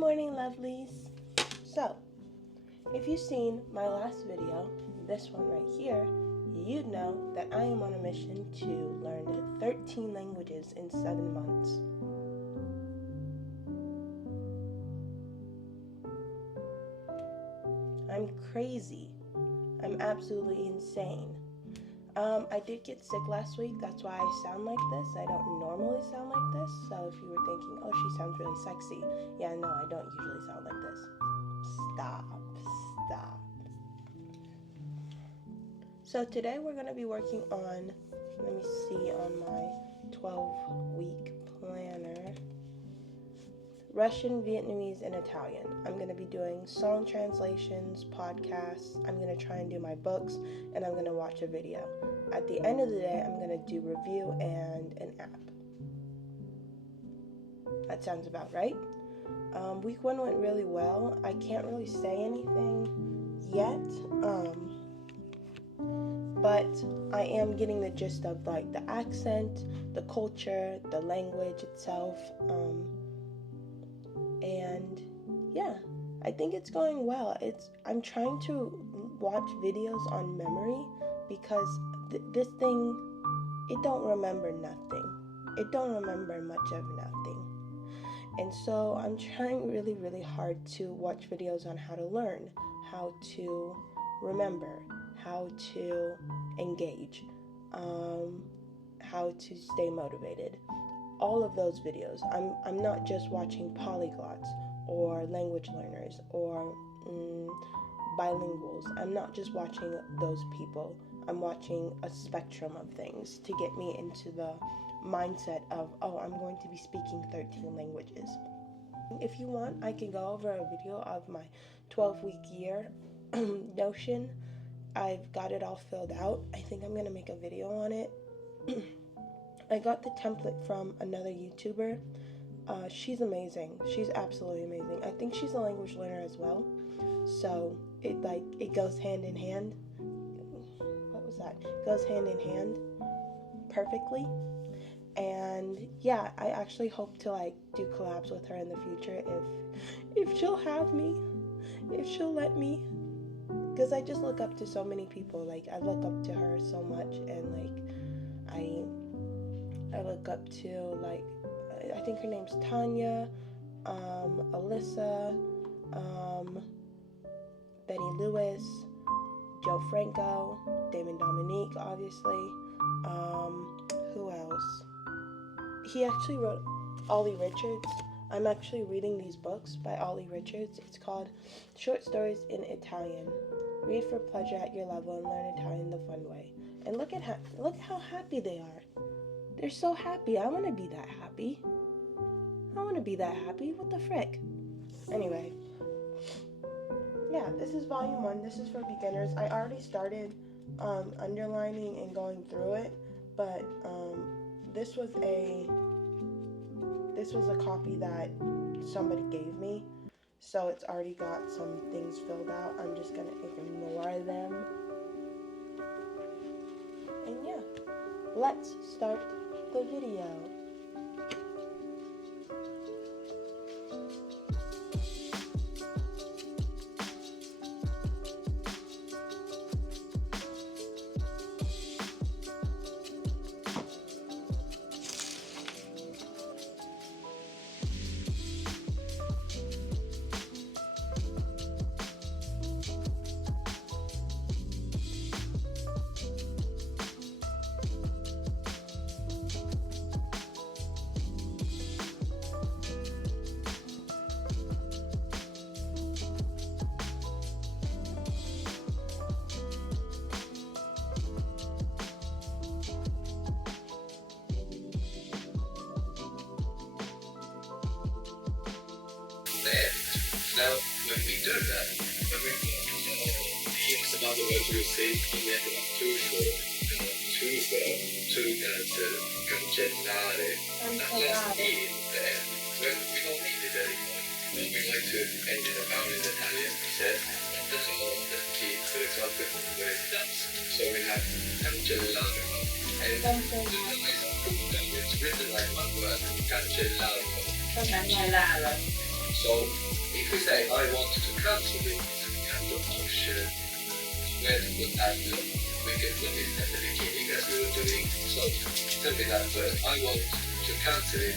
morning, lovelies. So, if you've seen my last video, this one right here, you'd know that I am on a mission to learn 13 languages in 7 months. I'm crazy. I'm absolutely insane. I did get sick last week. That's why I sound like this. I don't normally sound like this. So if you were thinking, oh, she sounds really sexy. Yeah, no, I don't usually sound like this. Stop. So today we're going to be working on, let me see on my 12-week planner, Russian, Vietnamese, and Italian. I'm going to be doing song translations, podcasts. I'm going to try and do my books, and I'm going to watch a video. At the end of the day, I'm going to do review and an app. That sounds about right. Week 1 went really well. I can't really say anything yet, but I am getting the gist of like the accent, the culture, the language itself, and yeah, I think it's going well. I'm trying to watch videos on memory because this thing, it don't remember nothing. It don't remember much of nothing. And so I'm trying really, really hard to watch videos on how to learn, how to remember, how to engage, how to stay motivated. All of those videos. I'm not just watching polyglots or language learners or bilinguals. I'm not just watching those people. I'm watching a spectrum of things to get me into the mindset of, oh, I'm going to be speaking 13 languages. If you want, I can go over a video of my 12-week year notion. I've got it all filled out. I think I'm going to make a video on it. I got the template from another YouTuber. She's amazing. She's absolutely amazing. I think she's a language learner as well. So it goes hand in hand. What was that? It goes hand in hand perfectly. And yeah, I actually hope to do collabs with her in the future if she'll have me, if she'll let me. Because I just look up to so many people. I look up to her so much, and I look up to, I think her name's Tanya, Alyssa, Benny Lewis, Joe Franco, Damon Dominique, obviously. Who else? He actually wrote Ollie Richards. I'm actually reading these books by Ollie Richards. It's called Short Stories in Italian. Read for pleasure at your level and learn Italian the fun way. And look how happy they are. They're so happy. I want to be that happy. What the frick? Anyway. Yeah, this is volume 1. This is for beginners. I already started underlining and going through it, but this was a copy that somebody gave me, so it's already got some things filled out. I'm just gonna ignore them. And yeah, let's start the video. Now, when we do that, when we use some other words we see, we end up too short, too well, too cancellare, let's eat there. We don't need it anymore. We like to end it about in Italian, we said, that's all the key to the topic where it does. So we have cancellare, and it's written like one word, cancellare. So if we say I want to cancel this kind of option, where to put that, we can put it at the beginning as we were doing. So tell me that first. I want to cancel it.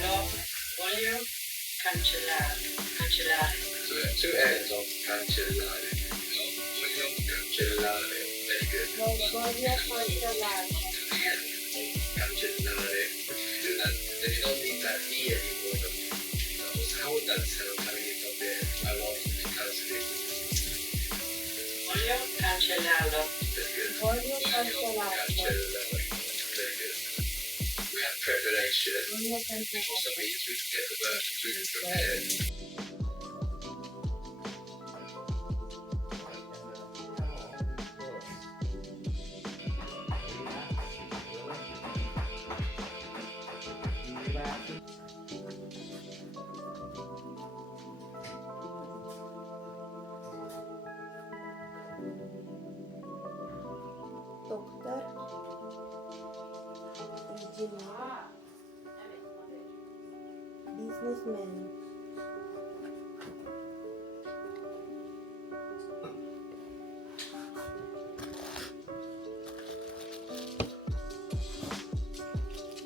No, voglio cancellare. Cancellare. So we have two ends of cancellare. No, voglio cancellare. Very good. No voglio cancellare. Cancellare. That they don't need that E anymore. How would that sound having it up there? I want to cancel it. Voglio cancellarlo. Very good. Voglio cancellare. Very good. We have preparation. Voglio cancellare. So we need to get the verb to prepare. Doktor, engineer, businessman,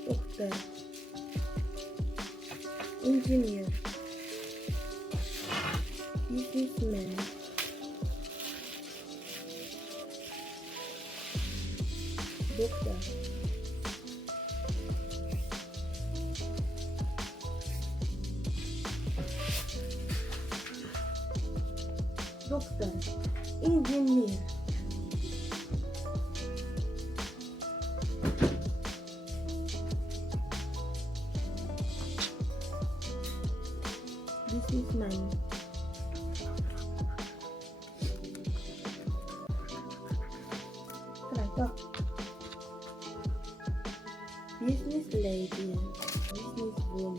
doktor, engineer, businessman, doktor, doktor, engineer, businessman, kenapa? Business lady, business woman,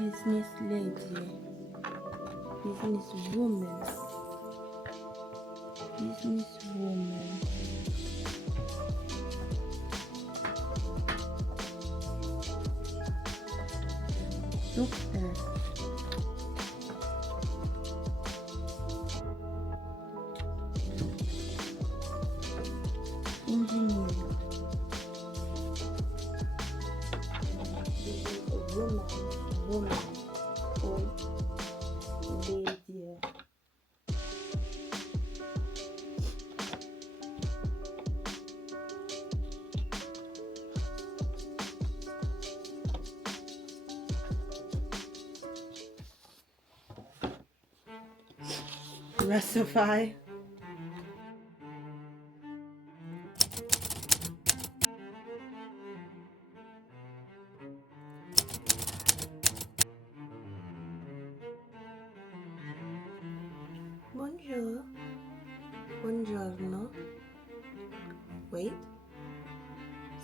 business lady, business woman, business woman, doctor, engineer, woman or lady. Recify. Bonjour. Buongiorno. Wait.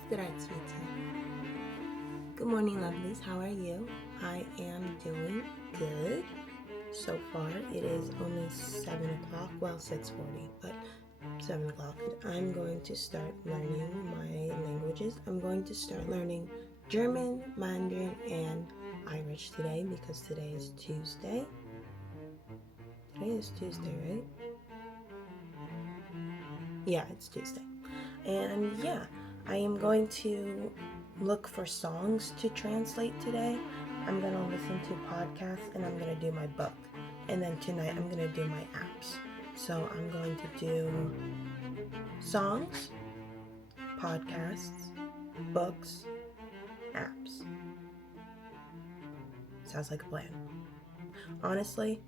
Здравствуйте. Good morning, lovelies. How are you? I am doing good. So far, it is only 7 o'clock. Well, 6:40, but 7 o'clock. I'm going to start learning my languages. I'm going to start learning German, Mandarin, and Irish today because today is Tuesday. Today is Tuesday, right? Yeah, it's Tuesday. And yeah, I am going to look for songs to translate today. I'm going to listen to podcasts and I'm going to do my book. And then tonight I'm going to do my apps. So I'm going to do songs, podcasts, books, apps. Sounds like a plan. Honestly,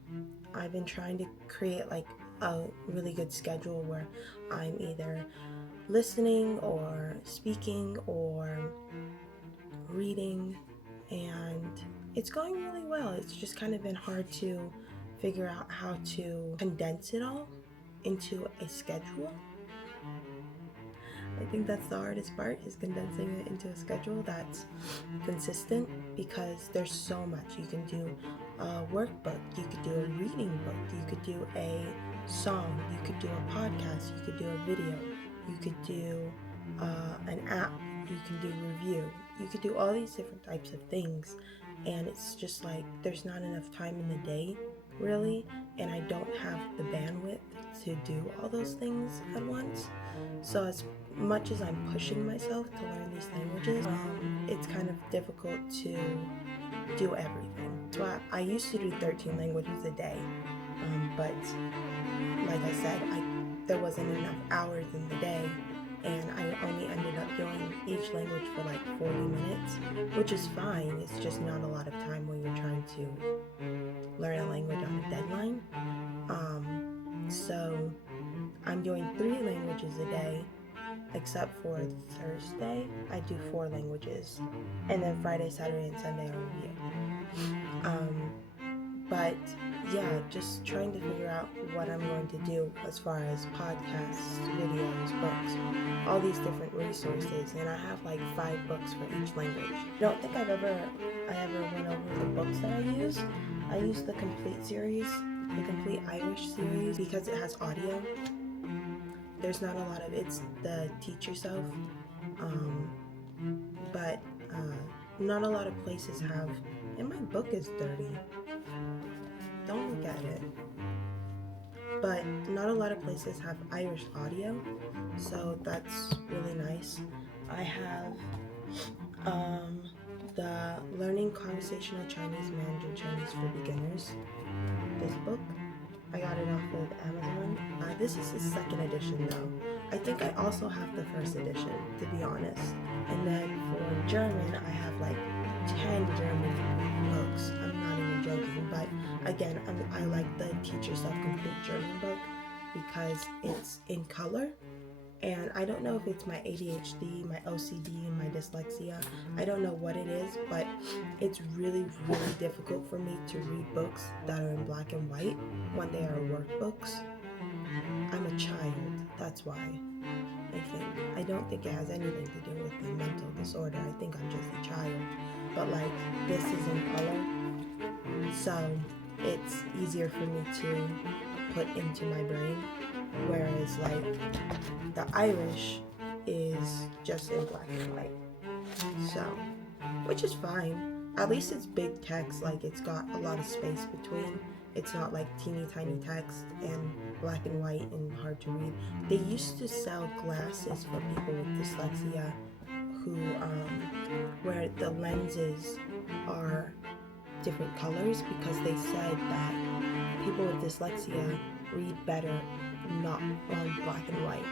I've been trying to create like a really good schedule where I'm either listening or speaking or reading, and it's going really well. It's just kind of been hard to figure out how to condense it all into a schedule. I think that's the hardest part, is condensing it into a schedule that's consistent, because there's so much. You can do a workbook, you could do a reading book, could do a song, you could do a podcast, you could do a video, you could do an app, you can do review, you could do all these different types of things, and it's just like there's not enough time in the day really, and I don't have the bandwidth to do all those things at once. So as much as I'm pushing myself to learn these languages, it's kind of difficult to do everything. So I used to do 13 languages a day, but like I said, there wasn't enough hours in the day, and I only ended up doing each language for like 40 minutes, which is fine. It's just not a lot of time when you're trying to learn a language on a deadline. So I'm doing 3 languages a day, except for Thursday I do 4 languages, and then Friday, Saturday, and Sunday are review. But yeah, just trying to figure out what I'm going to do as far as podcasts, videos, books, all these different resources, and I have like 5 books for each language. I don't think I ever went over the books that I use. I use the complete series, the complete Irish series, because it has audio. There's not a lot of it's the teach yourself, but not a lot of places have, and my book is dirty. Don't look at it. But not a lot of places have Irish audio, so that's really nice. I have the Learning Conversational Chinese Mandarin Chinese for Beginners. This book, I got it off of Amazon. This is the 2nd edition though. I think I also have the 1st edition, to be honest. And then for German, I have like 10 German books. I'm not even joking, but again, I like the Teach Yourself Complete German book because it's in color. And I don't know if it's my ADHD, my OCD, and my dyslexia. I don't know what it is, but it's really, really difficult for me to read books that are in black and white when they are workbooks. I'm a child, that's why, I think. I don't think it has anything to do with the mental disorder. I think I'm just a child. But like, this is in color, so it's easier for me to put into my brain. Whereas like the Irish is just in black and white, so, which is fine. At least it's big text, like it's got a lot of space between. It's not like teeny tiny text and black and white and hard to read. They used to sell glasses for people with dyslexia who where the lenses are different colors, because they said that people with dyslexia read better not on black and white.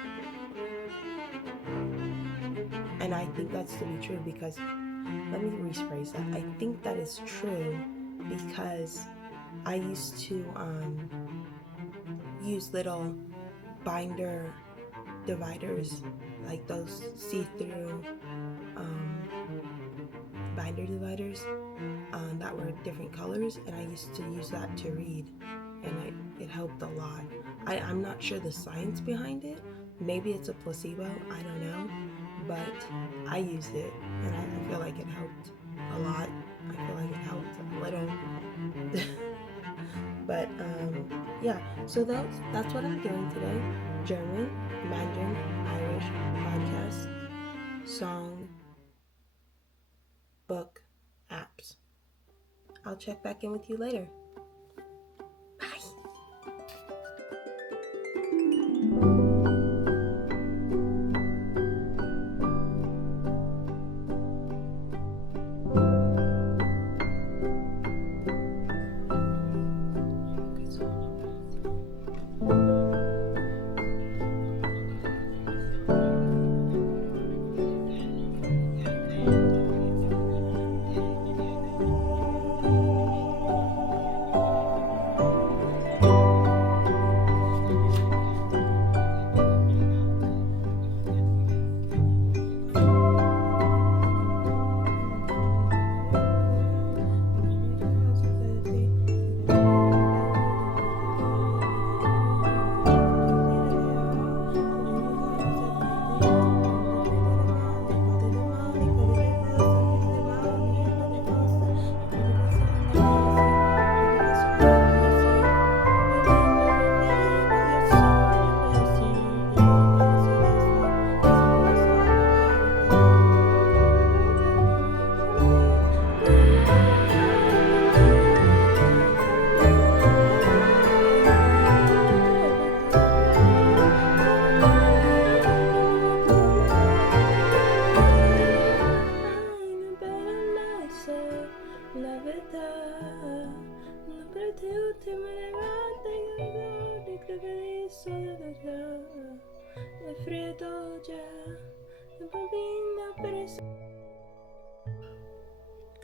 And I think that's to be true, because, let me rephrase that. I think that is true because I used to use little binder dividers, like those see-through binder dividers that were different colors, and I used to use that to read, and it helped a lot. I'm not sure the science behind it. Maybe it's a placebo, I don't know, but I used it, and I feel like it helped a lot. I feel like it helped a little. But yeah, so that's what I'm doing today. German, Mandarin, Irish, podcast, song, book, apps. I'll check back in with you later.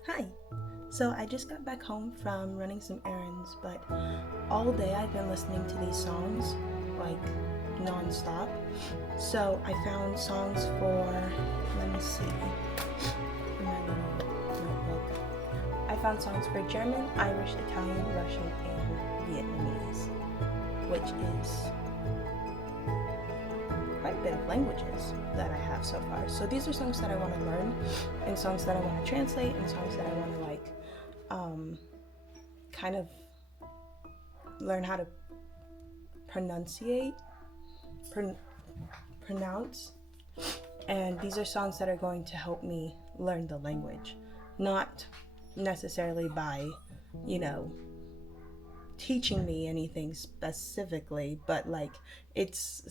Hi. So I just got back home from running some errands, but all day I've been listening to these songs, like non-stop. So I found songs for, let me see, in my little notebook. I found songs for German, Irish, Italian, Russian, and Vietnamese, which is quite a bit of languages that I have so far. So these are songs that I want to learn, and songs that I want to translate, and songs that I want to kind of learn how to pronounce. And these are songs that are going to help me learn the language, not necessarily by, teaching me anything specifically, but like it's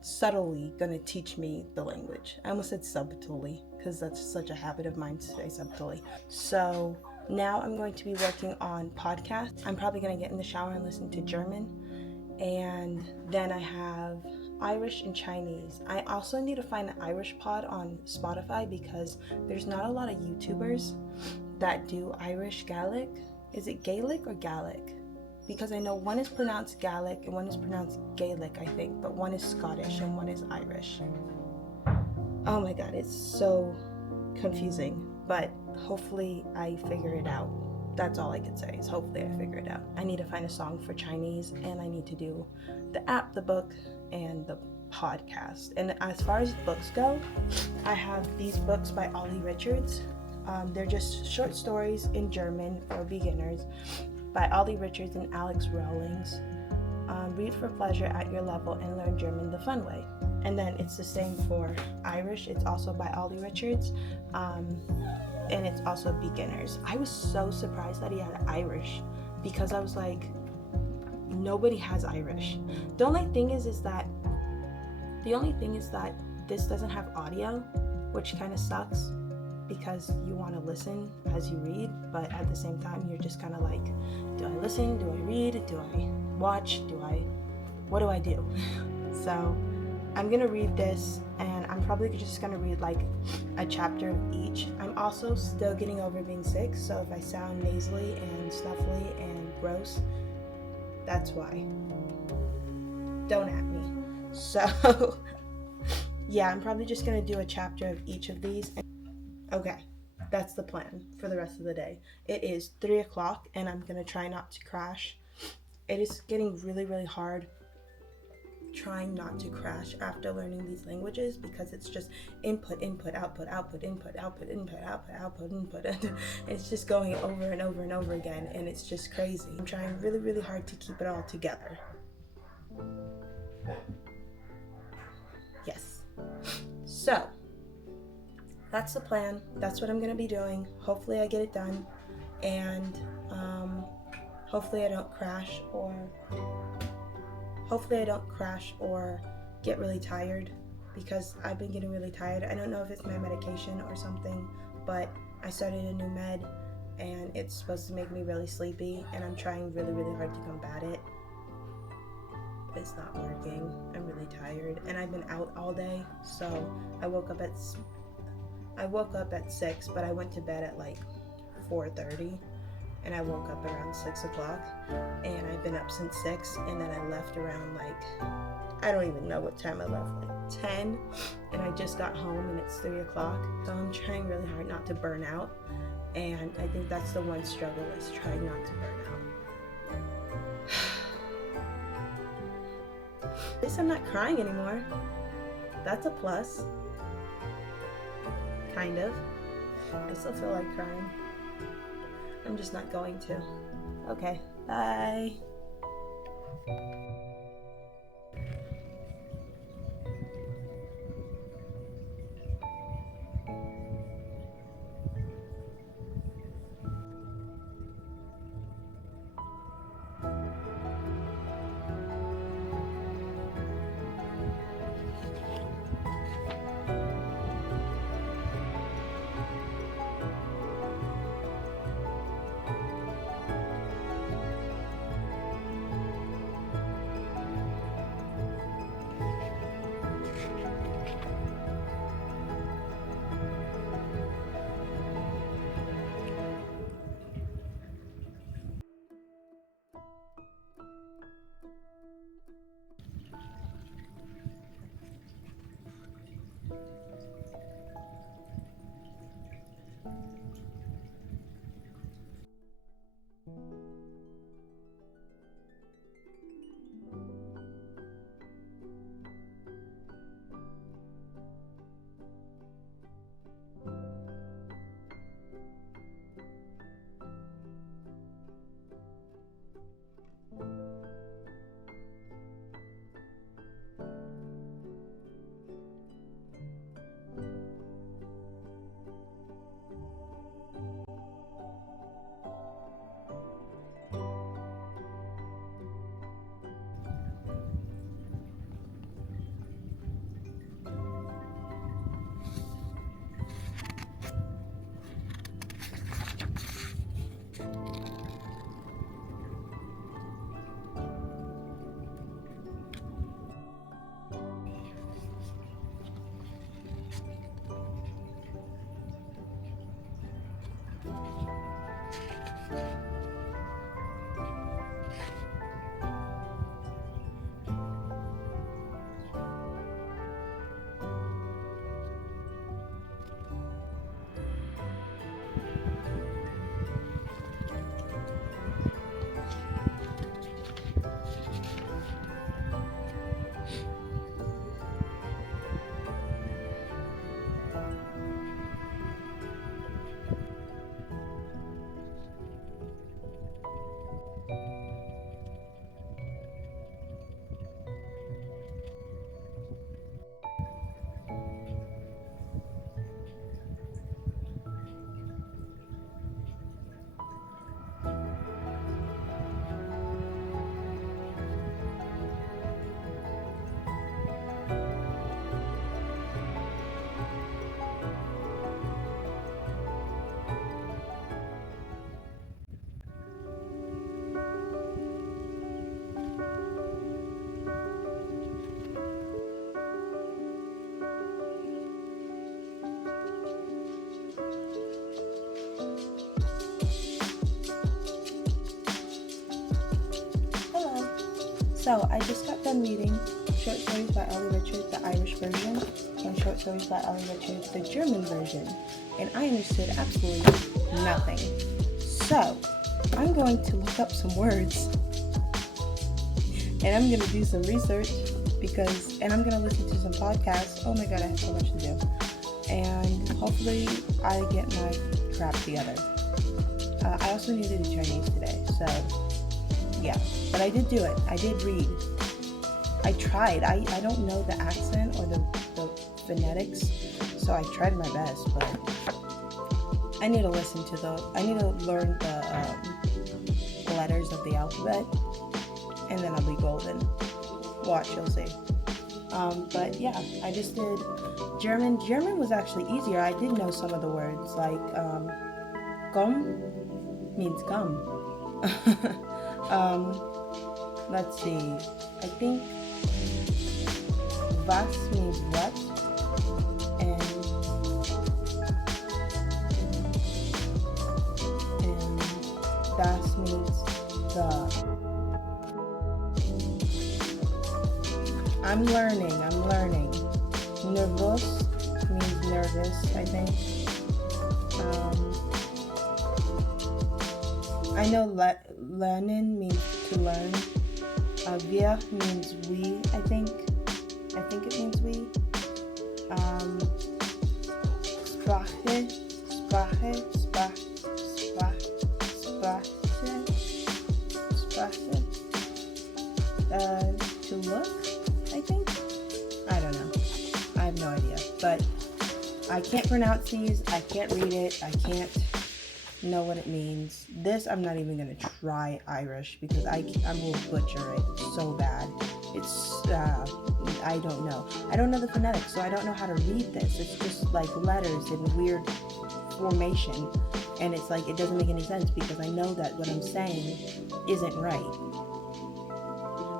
subtly gonna teach me the language. I almost said subtly because that's such a habit of mine to say subtly. So now I'm going to be working on podcasts. I'm probably gonna get in the shower and listen to German, and then I have Irish and Chinese. I also need to find an Irish pod on Spotify because there's not a lot of YouTubers that do Irish Gaelic. Is it Gaelic or Gaelic? Because I know one is pronounced Gaelic and one is pronounced Gaelic, I think, but one is Scottish and one is Irish. Oh my god, it's so confusing, but hopefully I figure it out. That's all I can say, is hopefully I figure it out. I need to find a song for Chinese, and I need to do the app, the book, and the podcast. And as far as books go, I have these books by Ollie Richards. They're just short stories in German for beginners by Ollie Richards and Alex Rawlings. Read for pleasure at your level and learn German the fun way. And then it's the same for Irish. It's also by Ollie Richards, and it's also beginners. I was so surprised that he had Irish because I was like, nobody has Irish. The only thing is that this doesn't have audio, which kind of sucks because you want to listen as you read, but at the same time you're just kind of like, do I listen? Do I read? Do I watch? What do I do? So I'm gonna read this, and I'm probably just gonna read like a chapter of each. I'm also still getting over being sick, so if I sound nasally and snuffly and gross, that's why. Don't at me. So yeah, I'm probably just gonna do a chapter of each of these. Okay, that's the plan for the rest of the day. It is 3 o'clock, and I'm gonna try not to crash. It is getting really, really hard trying not to crash after learning these languages because it's just input, output, input. It's just going over and over and over again, and it's just crazy. I'm trying really, really hard to keep it all together. Yes. So that's the plan. That's what I'm gonna be doing. Hopefully I get it done, and hopefully I don't crash or get really tired, because I've been getting really tired. I don't know if it's my medication or something, but I started a new med and it's supposed to make me really sleepy, and I'm trying really, really hard to combat it. It's not working. I'm really tired, and I've been out all day. So I woke up at 6, but I went to bed at like 4:30, and I woke up around 6 o'clock, and I've been up since 6, and then I left around like, I don't even know what time I left, like 10, and I just got home and it's 3 o'clock. So I'm trying really hard not to burn out, and I think that's the one struggle, is trying not to burn out. At least I'm not crying anymore. That's a plus. Kind of. I still feel like crying. I'm just not going to. Okay, bye. So I just got done reading short stories by Ellie Richard, the Irish version, and short stories by Ellie Richard, the German version, and I understood absolutely nothing. So I'm going to look up some words, and I'm going to do some research and I'm going to listen to some podcasts. Oh my god, I have so much to do. And hopefully I get my crap together. I also need to do Chinese today, so yeah. But I did do it. I did read. I tried. I don't know the accent or the phonetics, so I tried my best, but I need to I need to learn the letters of the alphabet, and then I'll be golden. Watch, you'll see. But yeah, I just did German. German was actually easier. I did know some of the words, like komm means come. Let's see. I think was means what, and das means the. I'm learning. Nervous means nervous, I think. I know lernen means to learn. Wir means we, I think. I think it means we. Sprache. To look, I think. I don't know. I have no idea. But I can't pronounce these. I can't read it. I can't know what it means. This, I'm not even going to try Irish because I will butcher it so bad. It's, I don't know. I don't know the phonetics, so I don't know how to read this. It's just like letters in weird formation. And it's like, it doesn't make any sense because I know that what I'm saying isn't right.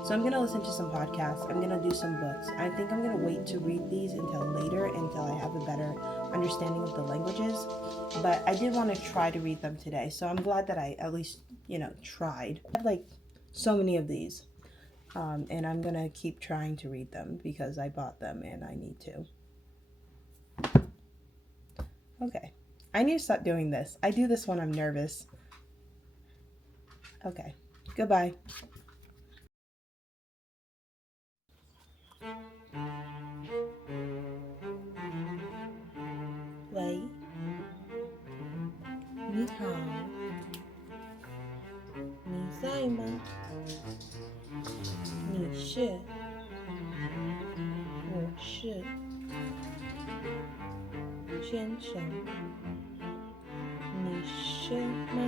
So I'm going to listen to some podcasts. I'm going to do some books. I think I'm going to wait to read these until later, until I have a better understanding of the languages. But I did want to try to read them today. So I'm glad that I at least, tried. I have like so many of these. And I'm going to keep trying to read them because I bought them and I need to. Okay. I need to stop doing this. I do this when I'm nervous. Okay. Goodbye. Wei, 你好，你在吗？你是，我是，先生，你是吗？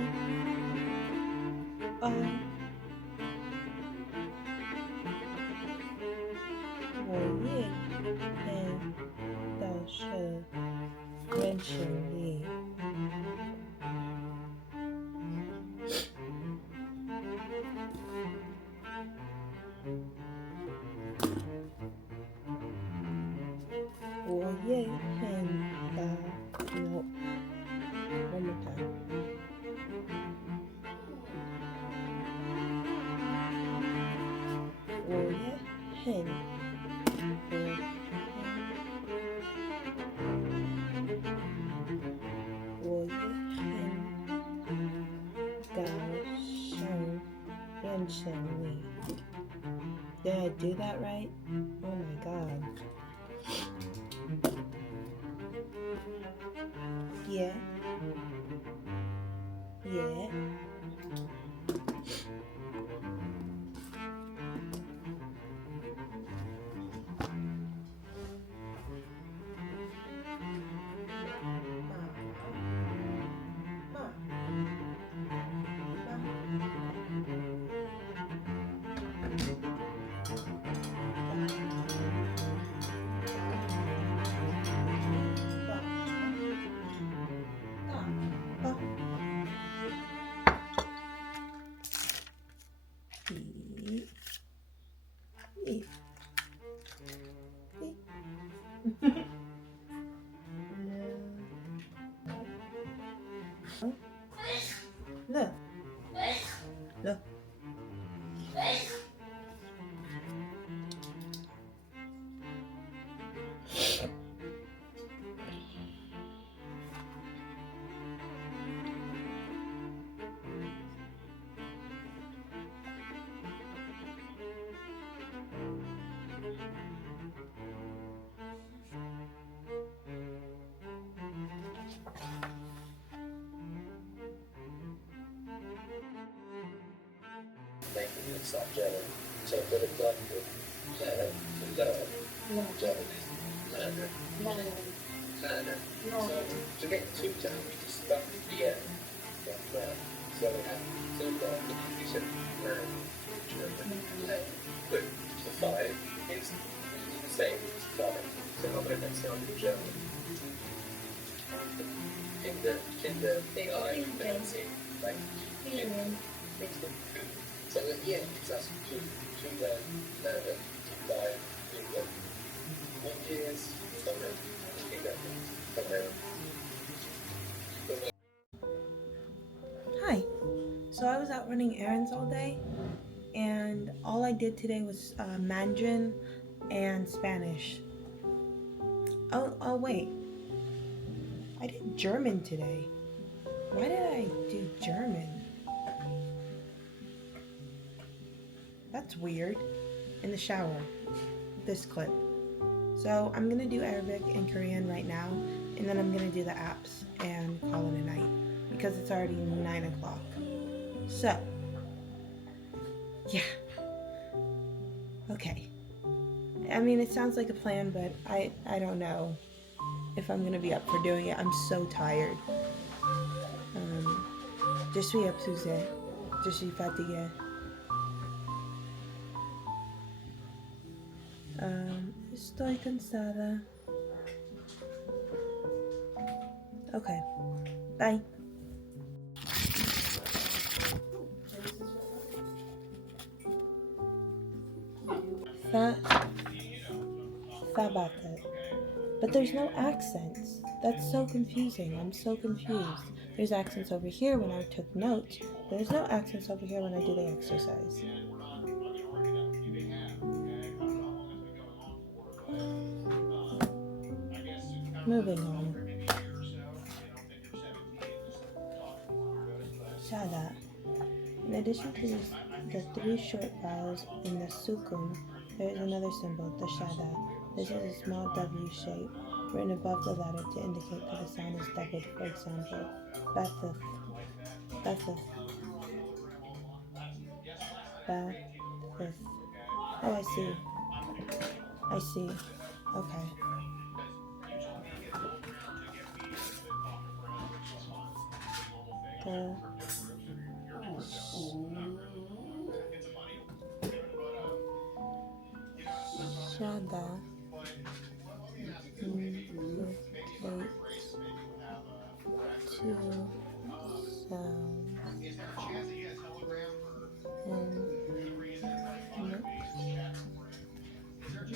我也很都是认识你。我也很大 no one more time 我也很高兴认识你 Did I do that right? Oh my god. Yeah. Look. making it start gelling. So a bit of blood with learn, So to get two down, we just start the end. So we have two down, we should learn, but the five is the same as five. So I'm going to sound in German. In the AI pronouncing, like, so at the end, it's us two learn, five, one years, somewhere, somewhere. Hi. So I was out running errands all day, and all I did today was Mandarin and Spanish. Oh wait. I did German today. Why did I do German? That's weird. In the shower. This clip. So I'm gonna do Arabic and Korean right now, and then I'm gonna do the apps and call it a night because it's already 9 o'clock. So, yeah. Okay. I mean, it sounds like a plan, but I don't know if I'm gonna be up for doing it. I'm so tired. Je suis épuisée. Je suis fatiguée. Estoy cansada. Okay. Bye. Fabatet. But there's no accents. That's so confusing. I'm so confused. There's accents over here when I took notes, but there's no accents over here when I do the exercise. Moving on. Shada. In addition to the three short vowels in the sukun, there is another symbol, the shada. This is a small W shape written above the letter to indicate that the sound is doubled. For example, Betheth, Betheth, Betheth. Oh, I see. I see. Okay. The shada indicates two sounds and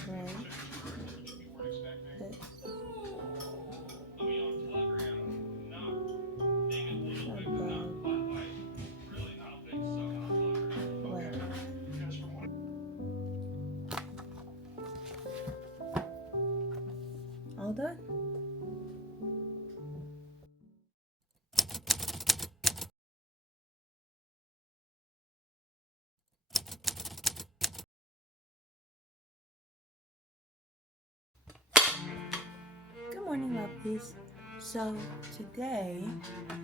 right this above letter. All done? Good morning, lovelies. So today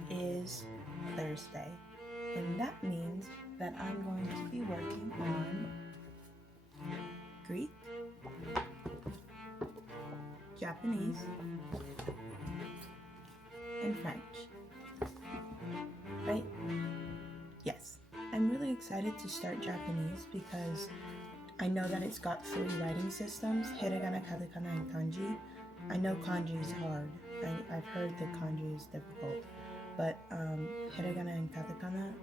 is Thursday, and that means that I'm going to be working on Greek, Japanese, and French. Right? Yes. I'm really excited to start Japanese because I know that it's got 3 writing systems, hiragana, katakana, and kanji. I know kanji is hard. I've heard that kanji is difficult. But hiragana and katakana,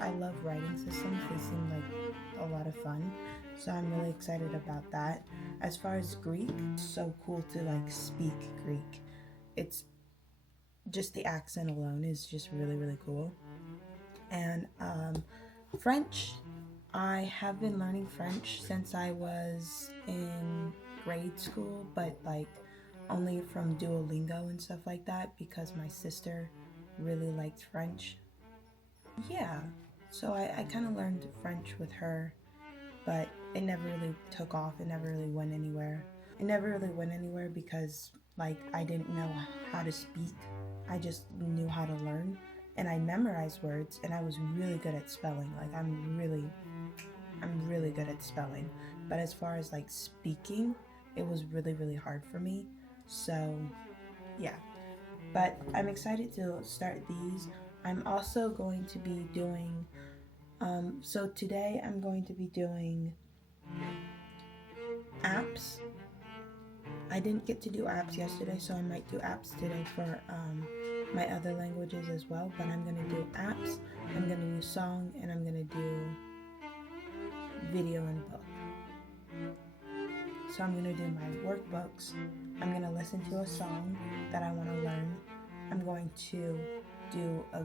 I love writing systems. They seem like a lot of fun. So I'm really excited about that. As far as Greek, it's so cool to like speak Greek. It's just the accent alone is just really, really cool. And French, I have been learning French since I was in grade school, but like only from Duolingo and stuff like that because my sister really liked French. Yeah, so I kind of learned French with her, but it never really took off. It never really went anywhere. It never really went anywhere because like I didn't know how to speak. I just knew how to learn, and I memorized words, and I was really good at spelling. Like I'm really, I'm really good at spelling, but as far as like speaking, it was really, really hard for me. So yeah, but I'm excited to start these. I'm also going to be doing, so today I'm going to be doing apps. I didn't get to do apps yesterday, so I might do apps today for my other languages as well, but I'm going to do apps, I'm going to do song, and I'm going to do video and book. So I'm going to do my workbooks, I'm going to listen to a song that I want to learn, I'm going to do a,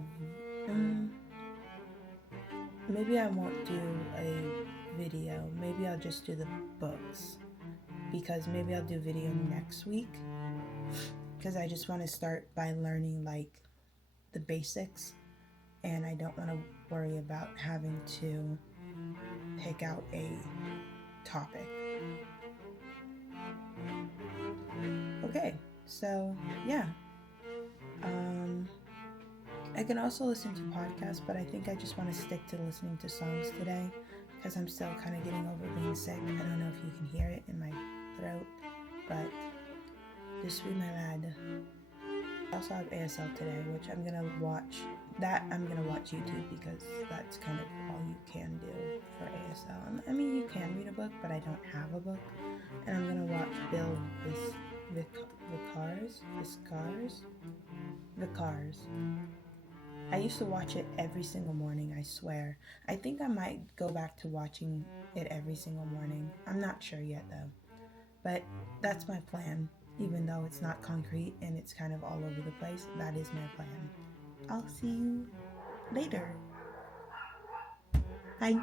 maybe I won't do a video, maybe I'll just do the books, because maybe I'll do video next week, because I just want to start by learning like the basics, and I don't want to worry about having to pick out a topic. Okay, so yeah. I can also listen to podcasts, but I think I just want to stick to listening to songs today because I'm still kind of getting over being sick. I don't know if you can hear it in my throat, but just be my lad. I also have ASL today, which I'm gonna watch. I'm gonna watch YouTube because that's kind of all you can do for ASL. I mean, you can read a book, but I don't have a book. And I'm gonna watch Bill Vicars. I used to watch it every single morning, I swear. I think I might go back to watching it every single morning. I'm not sure yet though. But that's my plan. Even though it's not concrete and it's kind of all over the place, that is my plan. I'll see you later. Bye.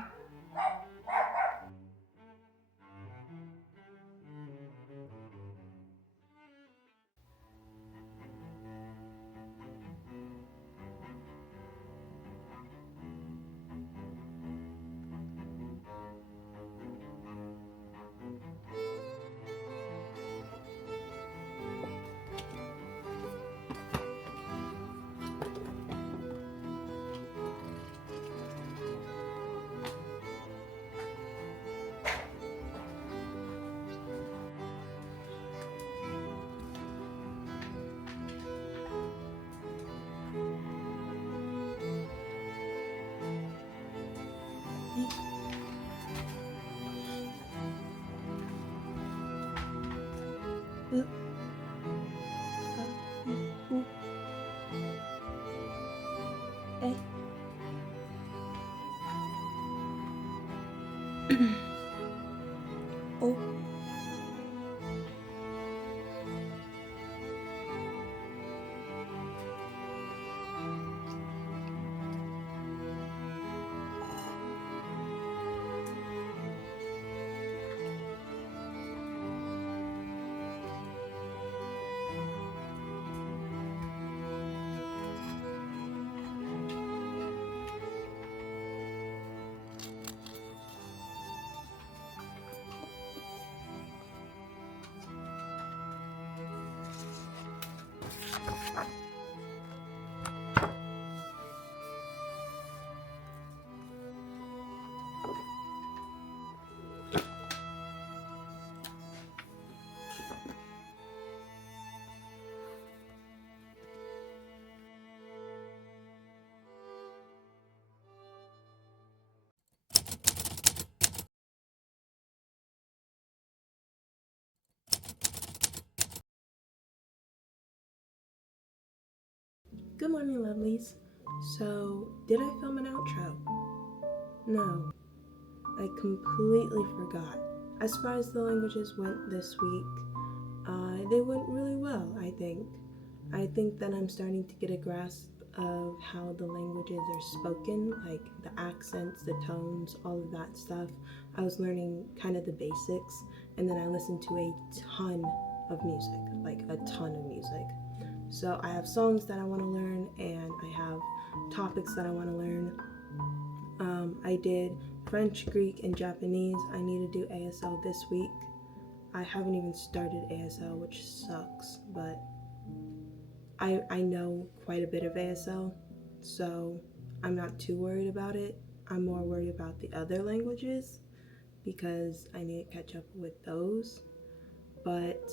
Oh. Good morning, lovelies. So, did I film an outro? No, I completely forgot. As far as the languages went this week, they went really well, I think. I think that I'm starting to get a grasp of how the languages are spoken, like the accents, the tones, all of that stuff. I was learning kind of the basics, and then I listened to a ton of music, like a ton of music. So I have songs that I want to learn, and I have topics that I want to learn. I did French, Greek, and Japanese. I need to do ASL this week. I haven't even started ASL, which sucks, but I know quite a bit of ASL, so I'm not too worried about it. I'm more worried about the other languages because I need to catch up with those. But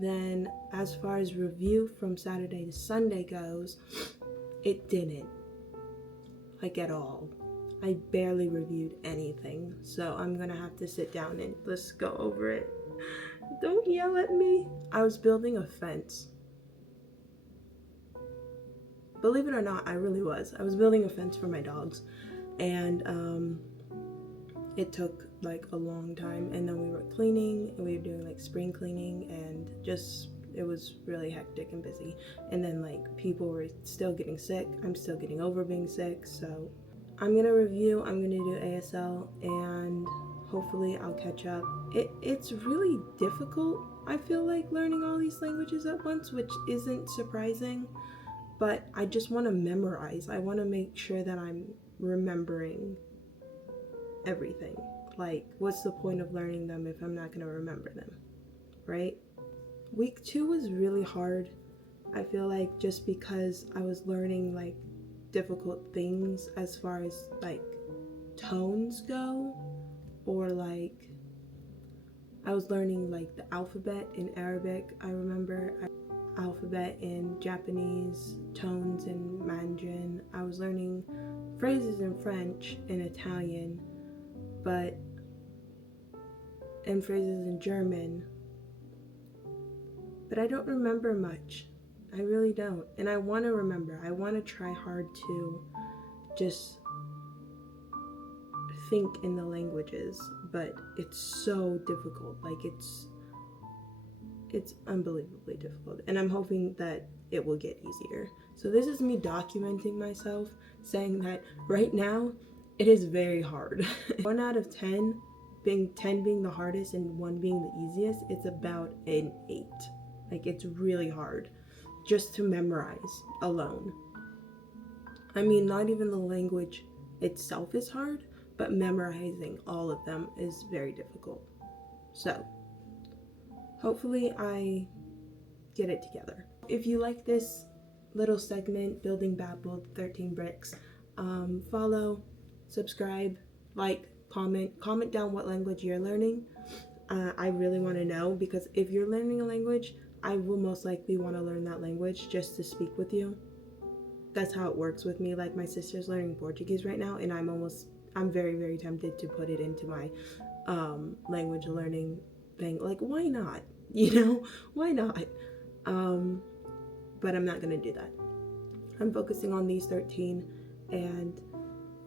then as far as review from Saturday to Sunday goes, it didn't, like, at all. I barely reviewed anything, so I'm gonna have to sit down and let's go over it. Don't yell at me. I was building a fence. Believe it or not, I really was. I was building a fence for my dogs, and it took like a long time, and then we were cleaning, and we were doing like spring cleaning, and just, it was really hectic and busy. And then like people were still getting sick. I'm still getting over being sick, so I'm gonna review, I'm gonna do ASL, and hopefully I'll catch up. It's really difficult, I feel like, learning all these languages at once, which isn't surprising, but I just want to memorize. I want to make sure that I'm remembering everything. Like, what's the point of learning them if I'm not going to remember them, right? Week 2 was really hard, I feel like, just because I was learning like difficult things as far as like tones go, or like I was learning like the alphabet in Arabic, I remember, alphabet in Japanese, tones in Mandarin. I was learning phrases in French and Italian, and phrases in German, but I don't remember much. I really don't. And I want to remember. I want to try hard to just think in the languages, but it's so difficult. Like, it's unbelievably difficult, and I'm hoping that it will get easier. So this is me documenting myself, saying that right now it is very hard. 1 out of 10 being the hardest and 1 being the easiest, it's about an 8. Like, it's really hard just to memorize alone. I mean, not even the language itself is hard, but memorizing all of them is very difficult. So hopefully I get it together. If you like this little segment, Building Babel 13 Bricks, follow, subscribe, like, comment down what language you're learning. I really want to know, because if you're learning a language, I will most likely want to learn that language just to speak with you. That's how it works with me. Like, my sister's learning Portuguese right now, and I'm very, very tempted to put it into my language learning thing. Like, why not? Why not? But I'm not gonna do that. I'm focusing on these 13, and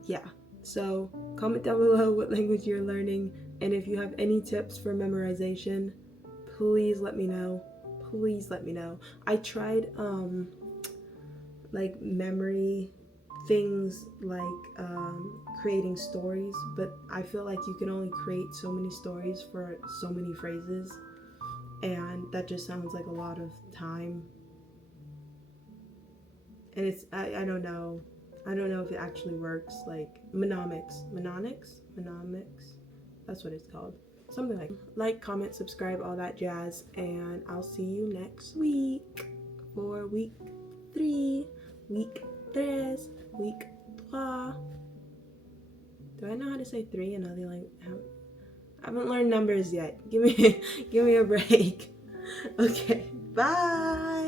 yeah. So comment down below what language you're learning, and if you have any tips for memorization, please let me know. Please let me know. I tried like memory things, like creating stories, but I feel like you can only create so many stories for so many phrases, and that just sounds like a lot of time, and it's I don't know if it actually works. Like mnemonics, that's what it's called, something like, comment, subscribe, all that jazz, and I'll see you next week for week 3, week 3, week 3. Do I know how to say 3 in other language? I haven't learned numbers yet. Give me a break. Okay, bye.